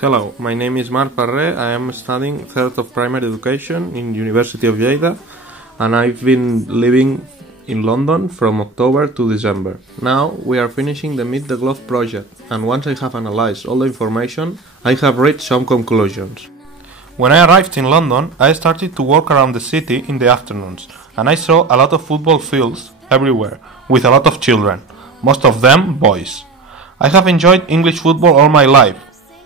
Hello, my name is Marc. I am studying 3rd of primary education in University of Lleida, and I've been living in London from October to December. Now we are finishing the Meet the Glove project, and once I have analyzed all the information, I have reached some conclusions. When I arrived in London, I started to walk around the city in the afternoons, and I saw a lot of football fields everywhere, with a lot of children, most of them boys. I have enjoyed English football all my life,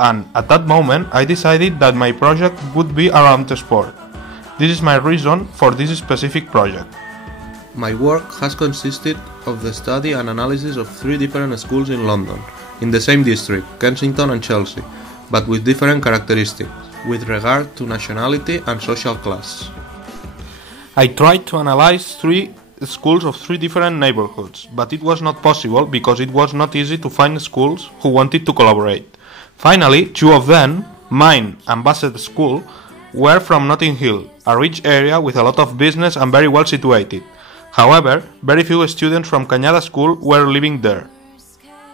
and at that moment I decided that my project would be around the sport. This is my reason for this specific project. My work has consisted of the study and analysis of 3 different schools in London, in the same district, Kensington and Chelsea, but with different characteristics, with regard to nationality and social class. I tried to analyze 3 schools of 3 different neighborhoods, but it was not possible because it was not easy to find schools who wanted to collaborate. Finally, 2 of them, mine and Bassett School, were from Notting Hill, a rich area with a lot of business and very well situated. However, very few students from Cañada School were living there.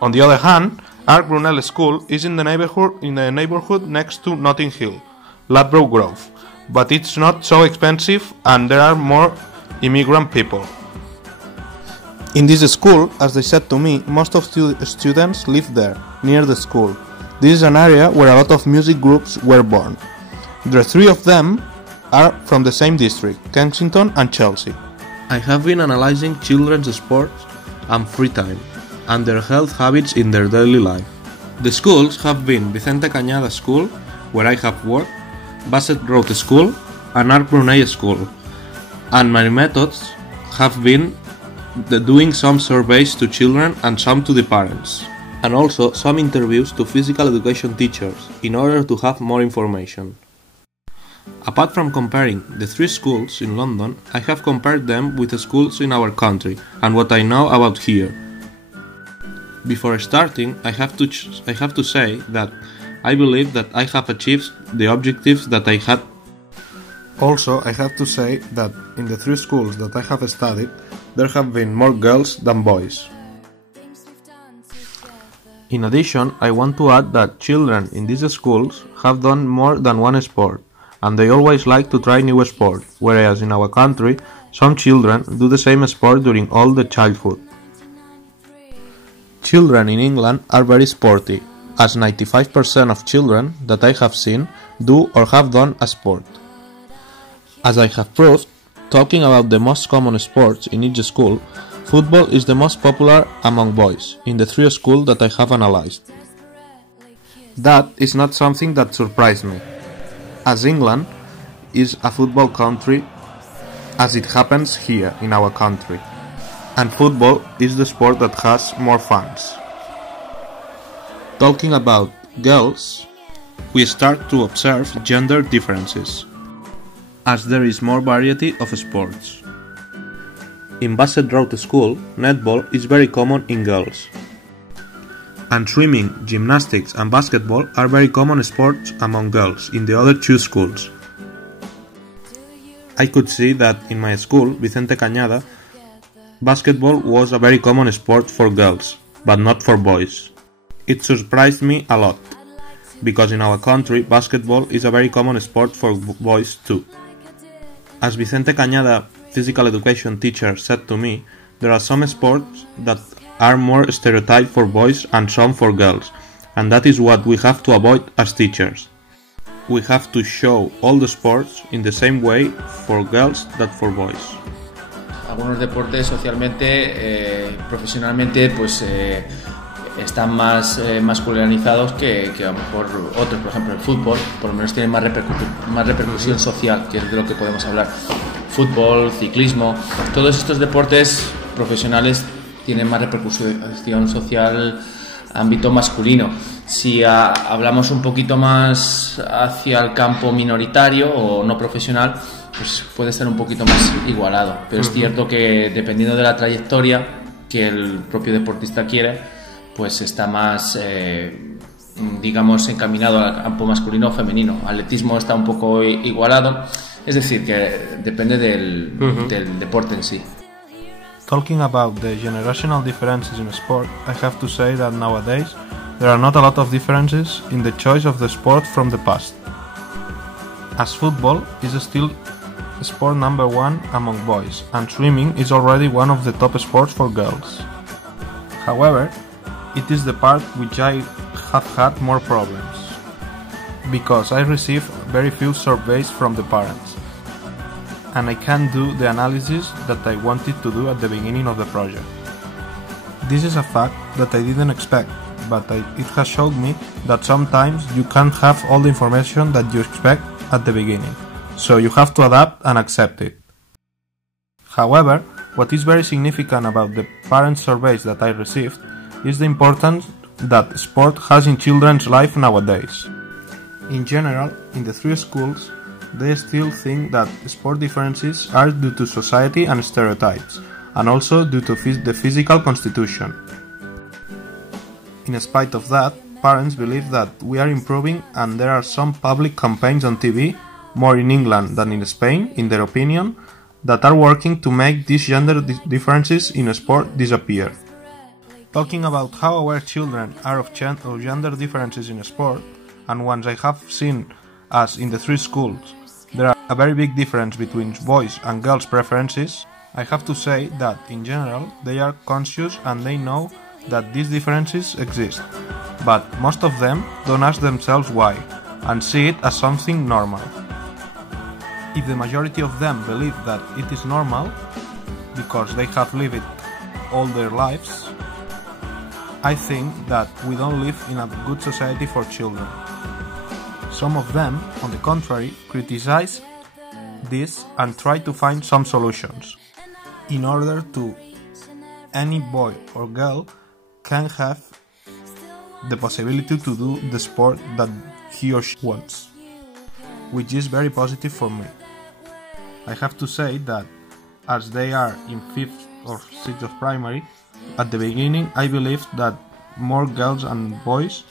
On the other hand, Ark Brunel School is in the neighborhood next to Notting Hill, Ladbroke Grove, but it's not so expensive and there are more immigrant people. In this school, as they said to me, most of students live there, near the school. This is an area where a lot of music groups were born. The 3 of them are from the same district, Kensington and Chelsea. I have been analyzing children's sports and free time, and their health habits in their daily life. The schools have been Vicente Cañada School, where I have worked, Bassett Road School, and Ark Brunel School. And my methods have been doing some surveys to children and some to the parents, and also some interviews to physical education teachers in order to have more information. Apart from comparing the 3 schools in London, I have compared them with the schools in our country and what I know about here. Before starting, I have to say that I believe that I have achieved the objectives that I had. Also, I have to say that in the 3 schools that I have studied, there have been more girls than boys. In addition, I want to add that children in these schools have done more than one sport, and they always like to try new sports, whereas in our country, some children do the same sport during all the childhood. Children in England are very sporty, as 95% of children that I have seen do or have done a sport. As I have proved, talking about the most common sports in each school, football is the most popular among boys, in the 3 schools that I have analyzed. That is not something that surprised me, as England is a football country, as it happens here in our country, and football is the sport that has more fans. Talking about girls, we start to observe gender differences, as there is more variety of sports. In Bassett Road School, netball is very common in girls, and swimming, gymnastics and basketball are very common sports among girls in the other 2 schools. I could see that in my school, Vicente Cañada, basketball was a very common sport for girls, but not for boys. It surprised me a lot, because in our country, basketball is a very common sport for boys too. As Vicente Cañada physical education teacher said to me, there are some sports that are more stereotyped for boys and some for girls, and that is what we have to avoid as teachers. We have to show all the sports in the same way for girls that for boys. Algunos deportes socialmente, profesionalmente, pues están más masculinizados que a lo mejor otros. Por ejemplo, el fútbol, por lo menos tiene más repercusión social, que es de lo que podemos hablar. Fútbol, ciclismo, todos estos deportes profesionales tienen más repercusión social ámbito masculino. Si hablamos un poquito más hacia el campo minoritario o no profesional, pues puede ser un poquito más igualado, pero es cierto que dependiendo de la trayectoria que el propio deportista quiere, pues está más digamos encaminado al campo masculino o femenino. Atletismo está un poco igualado, es decir, que depende del deporte en sí. Talking about the generational differences in sport, I have to say that nowadays there are not a lot of differences in the choice of the sport from the past, as football is still sport number one among boys, and swimming is already one of the top sports for girls. However, it is the part which I have had more problems, because I receive very few surveys from the parents, and I can't do the analysis that I wanted to do at the beginning of the project. This is a fact that I didn't expect, but it has showed me that sometimes you can't have all the information that you expect at the beginning, so you have to adapt and accept it. However, what is very significant about the parent surveys that I received is the importance that sport has in children's life nowadays. In general, in the three schools, they still think that sport differences are due to society and stereotypes, and also due to the physical constitution. In spite of that, parents believe that we are improving, and there are some public campaigns on TV, more in England than in Spain, in their opinion, that are working to make these gender differences in sport disappear. Talking about how aware children are of gender differences in sport, and once I have seen, as in the three schools, there are a very big difference between boys and girls' preferences, I have to say that, in general, they are conscious and they know that these differences exist, but most of them don't ask themselves why, and see it as something normal. If the majority of them believe that it is normal, because they have lived it all their lives, I think that we don't live in a good society for children. Some of them, on the contrary, criticize this and try to find some solutions in order to any boy or girl can have the possibility to do the sport that he or she wants, which is very positive for me. I have to say that as they are in 5th or 6th of primary, at the beginning I believed that more girls and boys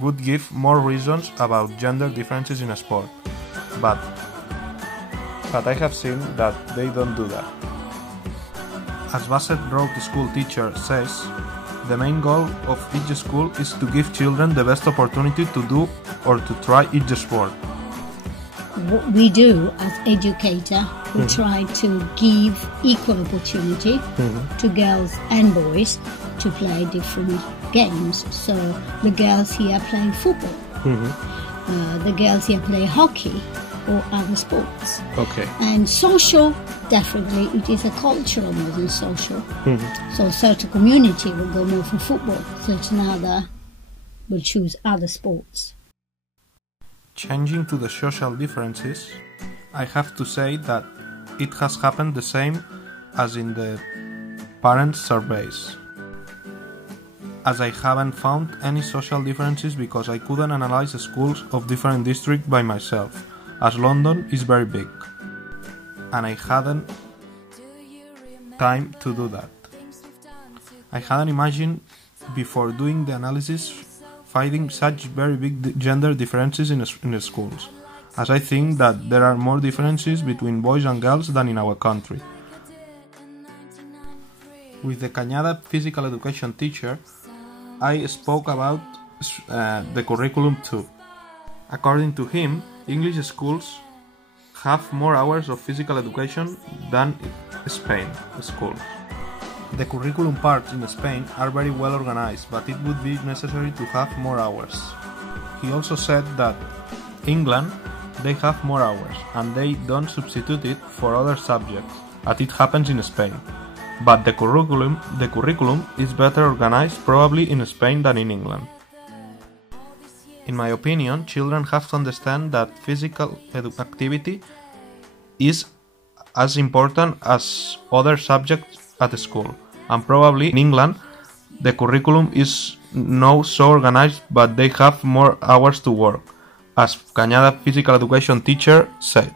would give more reasons about gender differences in sport, but I have seen that they don't do that. As Bassett Road school teacher says, the main goal of each school is to give children the best opportunity to do or to try each sport. What we do as educator, we try to give equal opportunity to girls and boys to play different games. So the girls here play football, the girls here play hockey or other sports. Okay. And social, definitely, it is a cultural more than social. So certain community will go more for football, certain other will choose other sports. Changing to the social differences, I have to say that it has happened the same as in the parent surveys, as I haven't found any social differences because I couldn't analyze schools of different districts by myself, as London is very big, and I hadn't time to do that. I hadn't imagined before doing the analysis finding such very big gender differences in the schools, as I think that there are more differences between boys and girls than in our country. With the Cañada physical education teacher, I spoke about the curriculum too. According to him, English schools have more hours of physical education than Spain schools. The curriculum parts in Spain are very well organized, but it would be necessary to have more hours. He also said that England, they have more hours, and they don't substitute it for other subjects, as it happens in Spain. But the curriculum is better organized probably in Spain than in England. In my opinion, children have to understand that physical activity is as important as other subjects at school, and probably in England the curriculum is not so organized, but they have more hours to work, as Cañada physical education teacher said.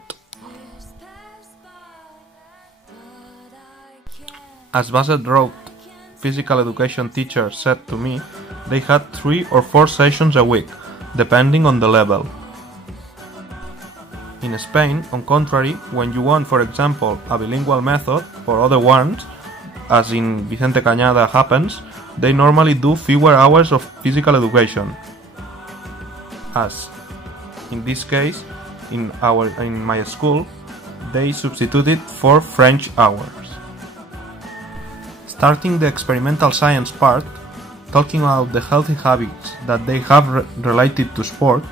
As Bassett Road physical education teacher said to me, they had 3 or 4 sessions a week, depending on the level. In Spain, on contrary, when you want, for example, a bilingual method or other ones, as in Vicente Cañada happens, they normally do fewer hours of physical education, as in this case, in my school, they substituted for French hours. Starting the experimental science part, talking about the healthy habits that they have related to sport,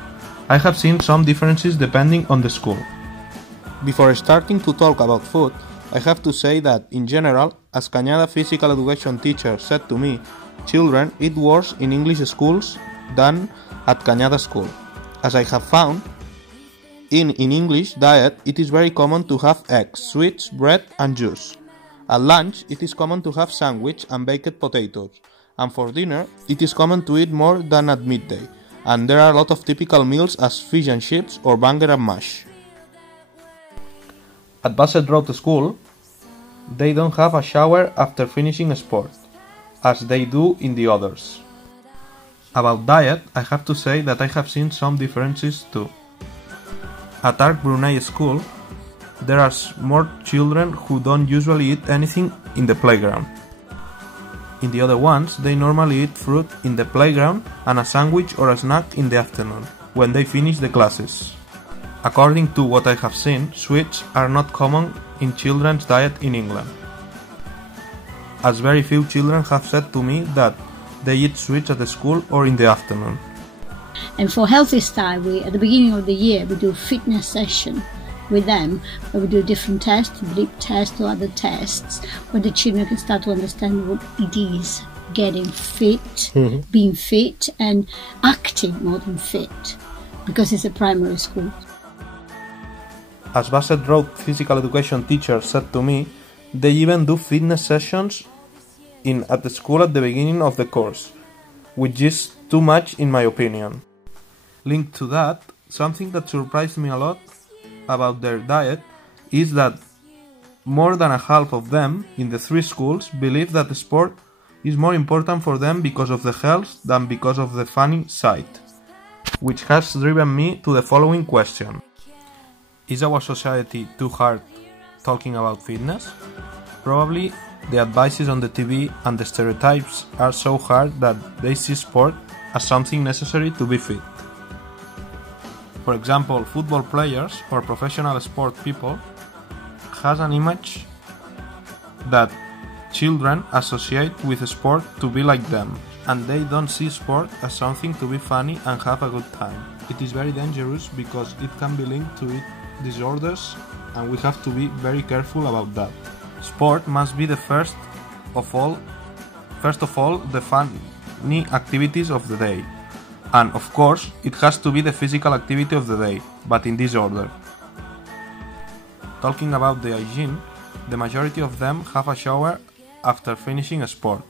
I have seen some differences depending on the school. Before starting to talk about food, I have to say that, in general, as Cañada physical education teacher said to me, children eat worse in English schools than at Cañada school. As I have found, in English diet it is very common to have eggs, sweets, bread and juice. At lunch it is common to have sandwich and baked potatoes. And for dinner it is common to eat more than at midday. And there are a lot of typical meals as fish and chips or banger and mash. At Bassett Road School, they don't have a shower after finishing sport, as they do in the others. About diet, I have to say that I have seen some differences too. At Arc Brunei School, there are more children who don't usually eat anything in the playground. In the other ones, they normally eat fruit in the playground and a sandwich or a snack in the afternoon, when they finish the classes. According to what I have seen, sweets are not common in children's diet in England, as very few children have said to me that they eat sweets at the school or in the afternoon. And for Healthy Style, at the beginning of the year, we do fitness session with them, where we do different tests, blip tests or other tests, where the children can start to understand what it is, getting fit, being fit and active more than fit, because it's a primary school. As Bassett Road physical education teacher said to me, they even do fitness sessions at the school at the beginning of the course, which is too much in my opinion. Linked to that, something that surprised me a lot about their diet is that more than a half of them in the 3 schools believe that the sport is more important for them because of the health than because of the funny side, which has driven me to the following question. Is our society too hard talking about fitness? Probably the advices on the TV and the stereotypes are so hard that they see sport as something necessary to be fit. For example, football players or professional sport people has an image that children associate with sport to be like them, and they don't see sport as something to be funny and have a good time. It is very dangerous because it can be linked to eating disorders, and we have to be very careful about that. Sport must be the first of all the funny activities of the day. And of course, it has to be the physical activity of the day, but in this order. Talking about the hygiene, the majority of them have a shower after finishing a sport,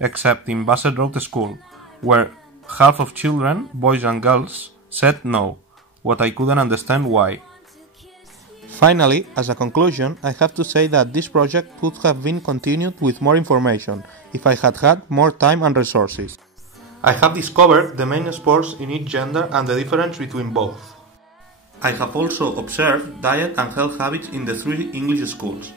except in Bassett Road School, where half of children, boys and girls, said no, what I couldn't understand why. Finally, as a conclusion, I have to say that this project could have been continued with more information if I had had more time and resources. I have discovered the main sports in each gender and the difference between both. I have also observed diet and health habits in the 3 English schools.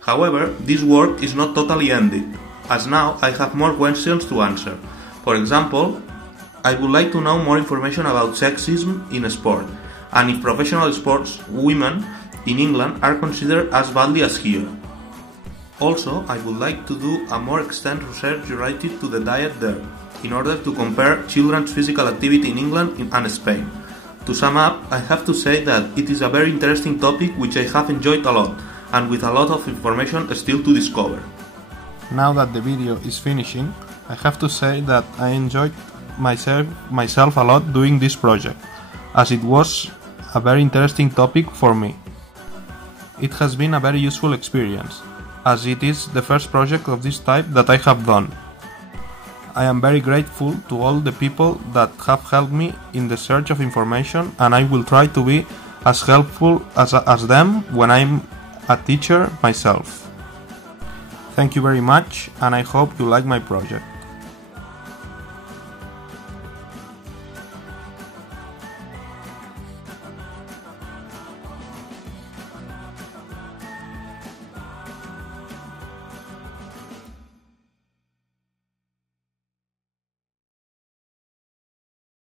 However, this work is not totally ended, as now I have more questions to answer. For example, I would like to know more information about sexism in sport, and if professional sports women in England are considered as badly as here. Also, I would like to do a more extensive research related to the diet there, in order to compare children's physical activity in England and Spain. To sum up, I have to say that it is a very interesting topic which I have enjoyed a lot, and with a lot of information still to discover. Now that the video is finishing, I have to say that I enjoyed myself a lot doing this project, as it was a very interesting topic for me. It has been a very useful experience, as it is the first project of this type that I have done. I am very grateful to all the people that have helped me in the search of information, and I will try to be as helpful as them when I'm a teacher myself. Thank you very much, and I hope you like my project.